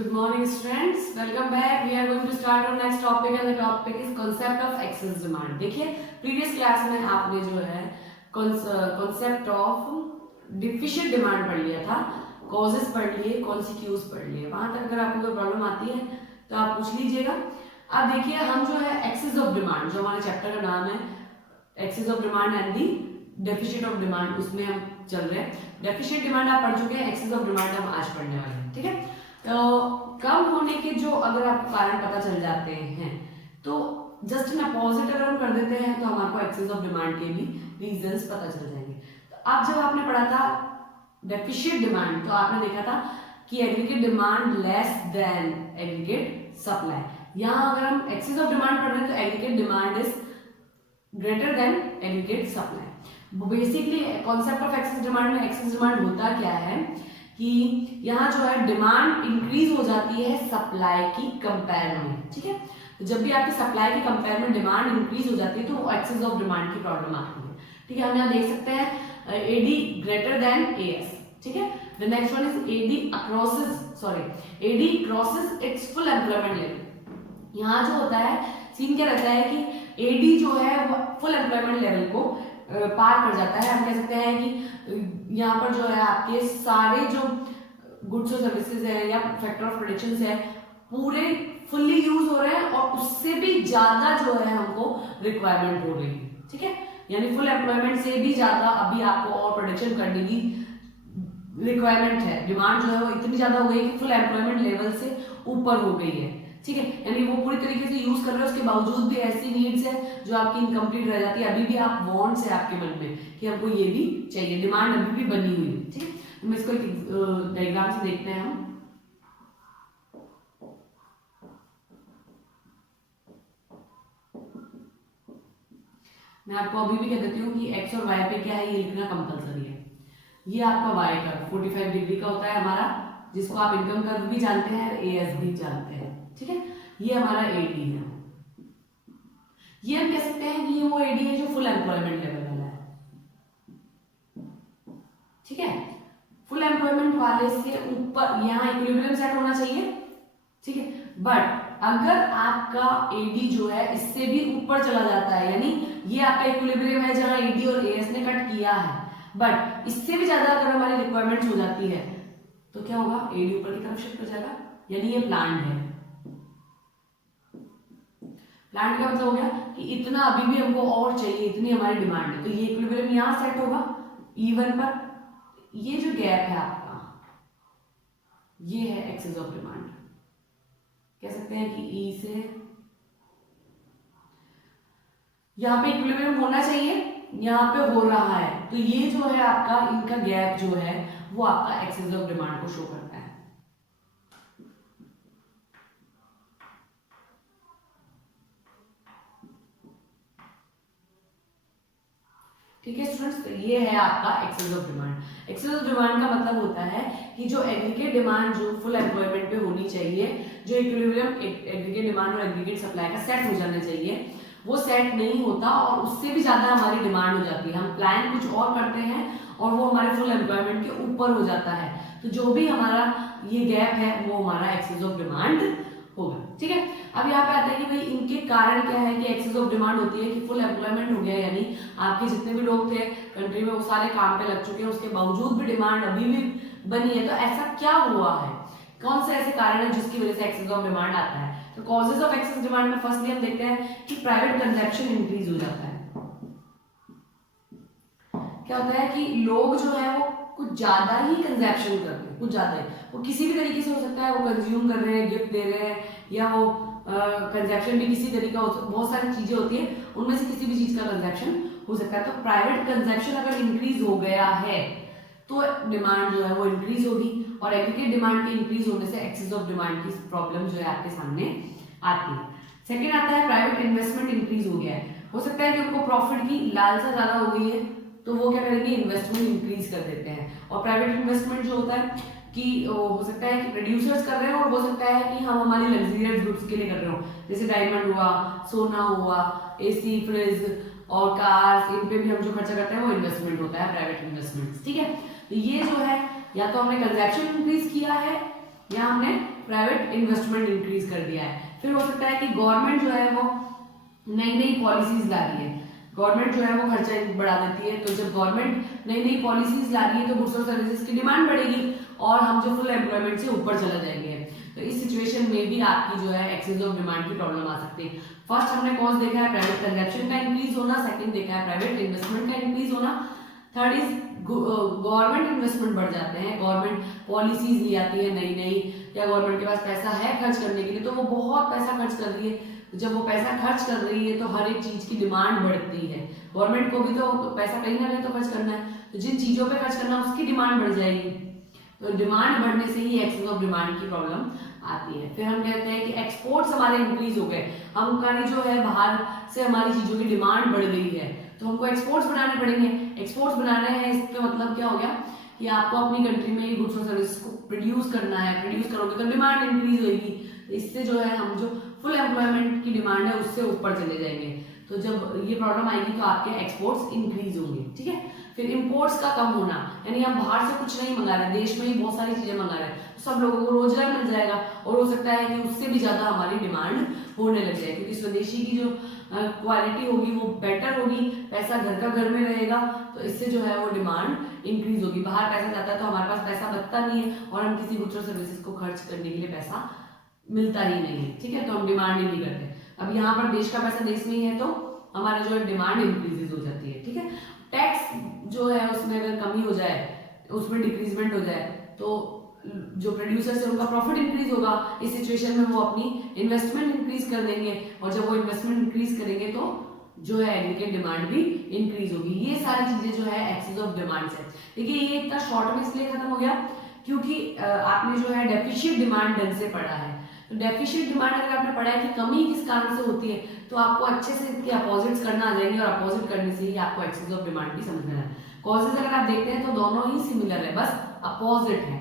Good morning students, welcome back. We are going to start our next topic and the topic is concept of excess demand. देखिए previous class में आपने जो है concept of deficient demand पढ़ लिया था, causes पढ़ लिए, consequences पढ़ लिए. वहां तक अगर आपको कोई प्रॉब्लम आती है तो आप पूछ लीजिएगा. अब देखिए हम जो है excess of demand, जो हमारे चैप्टर का नाम है excess of demand and the deficit of demand, उसमें हम चल रहे हैं. डेफिशिएंट डिमांड आप पढ़ चुके हैं, excess of demand हम आज पढ़ने वाले हैं. ठीक है, तो कम होने के जो अगर आपको कारण पता चल जाते हैं तो जस्ट इन अपोजिट अगर हम कर देते हैं तो हमारे को एक्सेस ऑफ डिमांड के भी रीजंस पता चल जाएंगे. तो अब जब आपने पढ़ा था डेफिशिएंट डिमांड तो आपने देखा था कि aggregate demand less than aggregate supply. यहाँ अगर हम एक्सेस ऑफ डिमांड पढ़ रहे हैं तो aggregate demand is greater than aggregate supply. Basically concept of excess demand में एक्सेस डिमांड होता क्या है कि यहाँ जो है डिमांड इंक्रीज हो जाती है सप्लाई की कंपेयर में. ठीक है, तो जब भी आपकी सप्लाई की कंपेयर में डिमांड इंक्रीज हो जाती है तो वो एक्सेस ऑफ डिमांड की प्रॉब्लम आती है. ठीक है, हम यहाँ देख सकते हैं एडी ग्रेटर देन एएस. ठीक है, the next one is AD crosses its full employment level. यहाँ जो होता है सीन क्या रहता है कि एडी जो है वो फुल एम्प्लॉयमेंट लेवल को पार कर जाता है. हम कह सकते हैं कि यहाँ पर जो है आपके सारे जो गुड्स और सर्विसेज है या फैक्टर ऑफ प्रोडक्शन है पूरे फुल्ली यूज हो रहे हैं और उससे भी ज्यादा जो है हमको रिक्वायरमेंट हो रही है. ठीक है, यानी फुल एम्प्लॉयमेंट से भी ज्यादा अभी आपको और प्रोडक्शन करने की रिक्वायरमेंट है. डिमांड जो है वो इतनी ज्यादा हो गई कि फुल एम्प्लॉयमेंट लेवल से ऊपर हो गई है. ठीक है, यानी वो पूरी तरीके से यूज कर रहे हैं, उसके बावजूद भी ऐसी नीड्स है जो आपकी इनकम्प्लीट रह जाती है. अभी भी आप वांट्स है आपके मन में कि हमको ये भी चाहिए, डिमांड अभी भी बनी हुई है. ठीक है, हम इसको एक डायग्राम से देखते हैं. हम मैं आपको अभी भी कह देती हूँ कि एक्स और वाई पे क्या है ये लिखना कंपलसरी है. ये आपका वाई कर्व 45 डिग्री का होता है हमारा, जिसको आप इनकम कर्व भी जानते हैं और एएस भी जानते हैं. ठीक है, ये हमारा एडी है. ये हम कह सकते हैं कि ये वो एडी है जो फुल एम्प्लॉयमेंट लेवल वाला है. ठीक है, फुल एम्प्लॉयमेंट वाले से ऊपर यहाँ इक्विलिब्रियम सेट होना चाहिए. ठीक है, बट अगर आपका एडी जो है इससे भी ऊपर चला जाता है, यानी ये आपका इक्विलिब्रियम है जहां एडी और एएस ने कट किया है, बट इससे भी ज्यादा अगर हमारी रिक्वायरमेंट्स हो जाती है तो क्या होगा, एडी ऊपर की तरफ शिफ्ट हो जाएगा. यानी ये प्लांट है. प्लांट का मतलब हो गया कि इतना अभी भी हमको और चाहिए, इतनी हमारी डिमांड है, तो ये इक्विलिब्रियम यहां सेट होगा E1 पर. ये जो गैप है आपका ये है एक्सेस ऑफ डिमांड. कह सकते हैं कि E से यहां पे इक्विलिब्रियम होना चाहिए, यहां पे हो रहा है, तो ये जो है आपका इनका गैप जो है वो आपका एक्सेस ऑफ डिमांड को शो करता है. ठीक है स्टूडेंट्स, तो ये है आपका excess of demand. Excess of demand का मतलब होता है कि जो एग्रीगेट डिमांड जो फुल एम्प्लॉयमेंट पे होनी चाहिए, जो इक्विलिब्रियम एग्रीगेट डिमांड और एग्रीगेट सप्लाई का सेट हो जाना चाहिए, वो सेट नहीं होता और उससे भी ज्यादा हमारी डिमांड हो जाती है. हम प्लान कुछ और करते हैं और वो हमारे फुल एम्प्लॉयमेंट के ऊपर हो जाता है, तो जो भी हमारा ये गैप है वो हमारा एक्सेस ऑफ डिमांड होगा. ठीक है, अब यहाँ पे आता है कि भाई इनके कारण क्या है कि एक्सेस ऑफ डिमांड होती है कि फुल एम्प्लॉयमेंट हो गया, यानी आपके जितने भी लोग थे कंट्री में वो सारे काम पे लग चुके हैं, उसके बावजूद भी डिमांड अभी भी बनी है. तो ऐसा क्या हुआ है, कौन से ऐसे कारण है जिसकी वजह से एक्सेस ऑफ डिमांड आता है. तो कॉजेज ऑफ एक्सेस डिमांड में फर्स्टली हम देखते हैं कि प्राइवेट कंजप्शन इंक्रीज हो जाता है. क्या होता है कि लोग जो है वो कुछ ज्यादा ही कंजप्शन कर रहे हैं, कुछ ज्यादा ही, वो किसी भी तरीके से हो सकता है, वो कंज्यूम कर रहे हैं, गिफ्ट दे रहे हैं, या वो कंजप्शन भी किसी तरीका हो, बहुत सारी चीजें होती है, उनमें से किसी भी चीज का कंजप्शन हो सकता है. तो प्राइवेट कंजप्शन अगर इंक्रीज हो गया है तो डिमांड जो है वो इंक्रीज होगी, और एग्रीगेट डिमांड के इंक्रीज होने से एक्सेस ऑफ डिमांड की प्रॉब्लम जो है आपके सामने आती है. सेकेंड आता है प्राइवेट इन्वेस्टमेंट इंक्रीज हो गया है. हो सकता है कि उनको प्रॉफिट की लालसा ज्यादा हो गई है तो वो क्या करेंगे, इन्वेस्टमेंट इंक्रीज कर देते हैं. और प्राइवेट इन्वेस्टमेंट जो होता है कि हो सकता है कि प्रोड्यूसर्स कर रहे हो और हो सकता है कि हम हमारी लग्जरियस गुड्स के लिए कर रहे हो, जैसे डायमंड हुआ, सोना हुआ, एसी, फ्रिज और कार्स, इन पे भी हम जो खर्चा करते हैं वो इन्वेस्टमेंट होता है, प्राइवेट इन्वेस्टमेंट. ठीक है, तो ये जो है या तो हमने कंजप्शन इंक्रीज किया है या हमने प्राइवेट इन्वेस्टमेंट इंक्रीज कर दिया है। फिर हो सकता है कि गवर्नमेंट जो है वो नई नई पॉलिसीज ला रही है, गवर्नमेंट जो है वो खर्चा बढ़ा देती है। तो जब गवर्नमेंट नई नई पॉलिसीज ला रही है तो गुड्स और सर्विसेज की डिमांड बढ़ेगी और हम जो फुल एम्प्लॉयमेंट से ऊपर चला जाएंगे। तो इस सिचुएशन में भी आपकी जो है एक्सेस ऑफ डिमांड की प्रॉब्लम आ सकती है। फर्स्ट हमने कॉज देखा है प्राइवेट कंजप्शन का इंक्रीज होना, सेकंड देखा है प्राइवेट इन्वेस्टमेंट का इंक्रीज होना, थर्ड इज गवर्नमेंट इन्वेस्टमेंट बढ़ जाते हैं, गवर्नमेंट पॉलिसीज ले आती है नई नई, या गवर्नमेंट के पास पैसा है खर्च करने के लिए तो वो बहुत पैसा खर्च कर रही है। जब वो पैसा खर्च कर रही है तो हर एक चीज की डिमांड बढ़ती है, गवर्नमेंट को भी तो पैसा कहीं ना कहीं तो खर्च करना है, तो जिन चीजों पे खर्च करना है उसकी डिमांड बढ़ जाएगी। तो डिमांड बढ़ने से ही एक्सेस ऑफ डिमांड की प्रॉब्लम आती है। फिर हम कहते हैं कि एक्सपोर्ट्स हमारे इंक्रीज हो गए, हमका जो है बाहर से हमारी चीजों की डिमांड बढ़ गई है तो हमको एक्सपोर्ट्स बनाने पड़ेंगे। एक्सपोर्ट्स बनाने हैं इसका मतलब क्या हो गया कि आपको अपनी कंट्री में गुड्स और सर्विसेज को प्रोड्यूस करना है, प्रोड्यूस करोगे तो डिमांड इंक्रीज होगी, इससे जो है हम जो फुल एम्प्लॉयमेंट की डिमांड है उससे ऊपर चले जाएंगे। तो जब ये प्रॉब्लम आएगी तो आपके एक्सपोर्ट्स इंक्रीज होंगे, ठीक है। फिर इंपोर्ट्स का कम होना, यानी हम बाहर से कुछ नहीं मंगा रहे, देश में ही बहुत सारी चीजें मंगा रहे हैं, तो सब लोगों को रोजगार मिल जाएगा और हो सकता है कि उससे भी ज्यादा हमारी डिमांड होने लग जाए, क्योंकि स्वदेशी की जो क्वालिटी होगी वो बेटर होगी, पैसा घर का घर में रहेगा, तो इससे जो है वो डिमांड इंक्रीज होगी। बाहर पैसा जाता है तो हमारे पास पैसा बचता नहीं है और हम किसी गुड्स और सर्विसेज को खर्च करने के लिए पैसा मिलता ही नहीं है, ठीक है, तो हम डिमांड ही नहीं करते। अब यहाँ पर देश का पैसा देश में ही है तो हमारी जो है डिमांड इंक्रीजेज हो जाती है, ठीक है। टैक्स जो है उसमें अगर कमी हो जाए, उसमें डिक्रीजमेंट हो जाए तो जो प्रोड्यूसर्स है उनका प्रॉफिट इंक्रीज होगा, इस सिचुएशन में वो अपनी इन्वेस्टमेंट इंक्रीज कर देंगे और जब वो इन्वेस्टमेंट इंक्रीज करेंगे तो जो है एग्रीगेट डिमांड भी इंक्रीज होगी। ये सारी चीजें जो है एक्सेस ऑफ डिमांड है। देखिए ये इतना शॉर्ट में इसलिए खत्म हो गया क्योंकि आपने जो है डेफिशिएट डिमांड ढंग से पढ़ा है। तो डेफिशिएट डिमांड अगर आपने पढ़ा है कि कमी किस कारण से होती है तो आपको अच्छे से इसके अपोजिट्स करना आ जाएंगे और अपोजिट करने से ही आपको एक्सेस ऑफ डिमांड भी समझ में आना है। कॉजेज अगर आप देखते हैं तो दोनों ही सिमिलर है, बस अपोजिट है।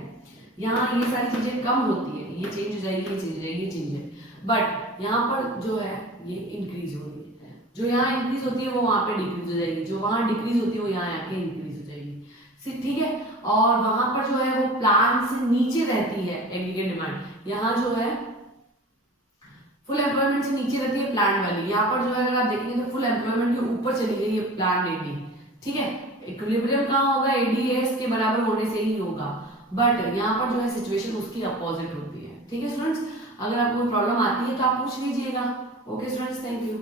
यहाँ ये सारी चीजें कम होती है, ये चेंज हो जाएगी, ये चेंज हो जाएगी, ये चेंज है, बट यहाँ पर जो है ये इंक्रीज हो रही है, जो यहाँ इंक्रीज होती है वो वहां पे डिक्रीज हो जाएगी, जो वहां डिक्रीज होती है वो यहाँ आके इंक्रीज हो जाएगी, ठीक है। और वहां पर जो है वो प्लान से नीचे रहती है एग्रीगेट डिमांड, यहाँ जो है फुल एम्प्लॉयमेंट से नीचे रहती है प्लान वाली, यहाँ पर जो है अगर आप देखेंगे तो फुल एम्प्लॉयमेंट के ऊपर चली गई है प्लान एडी, ठीक है। इक्विलिब्रियम कहाँ होगा, एडीएस के बराबर होने से ही होगा, बट यहाँ पर जो है सिचुएशन उसकी अपोजिट होती है, ठीक है स्टूडेंट्स। अगर आपको प्रॉब्लम आती है तो आप पूछ लीजिएगा। Okay students, thank you.